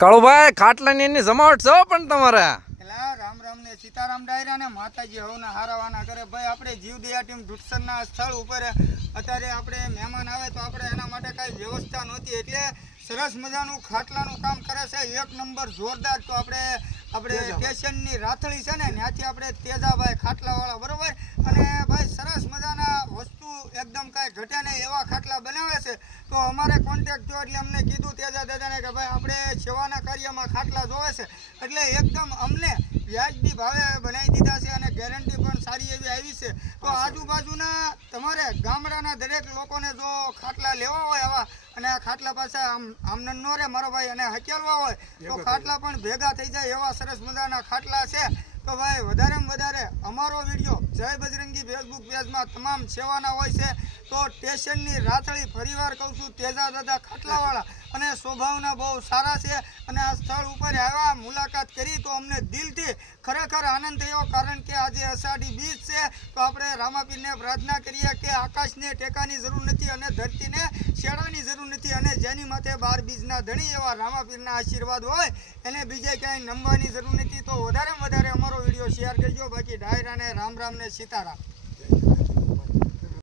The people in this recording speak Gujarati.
કાળુભાઈ ખાટલાની એની જમાવટ છો પણ તમારે રામ રામ ને સીતારામ ડાયરા ને માતાજી હવના હારાવાના કરે ભાઈ આપણે જીવદયા ટીમ ઢુટસરના સ્થળ ઉપર અત્યારે આપણે મહેમાન આવે તો આપણે એના માટે કાંઈ વ્યવસ્થા નહોતી એટલે સરસ મજાનું ખાટલાનું કામ કરે છે એક નંબર જોરદાર તો આપણે સ્ટેશનની રાથળી છે ને ત્યાંથી આપણે તેજાભાઈ ખાટલાવાળા બરોબર અને ભાઈ સરસ મજાના વસ્તુ એકદમ કાંઈ ઘટે નહીં એવા ખાટલા બનાવે છે તો અમારે કોન્ટેક્ટ થયો એટલે અમને કીધું તેજા દાદાને કે ભાઈ આપણે સેવાના કાર્યમાં ખાટલા જોવે છે એટલે એકદમ અમને વ્યાજબી ભાવે બનાવી દીધા છે અને ગેરંટી પણ સારી એવી આવી છે તો આજુબાજુના તમારે ગામડાના દરેક લોકોને જો ખાટલા લેવા હોય આવા અને આ ખાટલા પાસે આમને નો રે મારો ભાઈ અને હકેલવા હોય તો ખાટલા પણ ભેગા થઈ જાય એવા સરસ મજાના ખાટલા છે તો ભાઈ વધારેમાં વધારે અમારો વિડીયો જય બજરંગી ફેસબુક પેજમાં તમામ સેવાના હોય છે તો સ્ટેશનની રાથળી ફરીવાર કહું છું તેજા દાદા ખાટલાવાળા અને સ્વભાવના બહુ સારા છે અને આ સ્થળ ઉપર આવ્યા મુલાકાત કરી તો અમને દિલથી ખરેખર આનંદ થયો કારણ કે આજે અષાઢી બીજ છે તો આપણે રામાપીરને પ્રાર્થના કરીએ કે આકાશને ટેકાની જરૂર નથી અને ધરતીને શેડાની જરૂર નથી અને જેની માથે 12 બીજના ધણી એવા રામાપીરના આશીર્વાદ હોય એને બીજે ક્યાંય નમવાની જરૂર નથી તો વધારેમાં વધારે અમારો વિડીયો શેર કરજો બાકી ડાયરાને રામ રામ ને સીતારામ.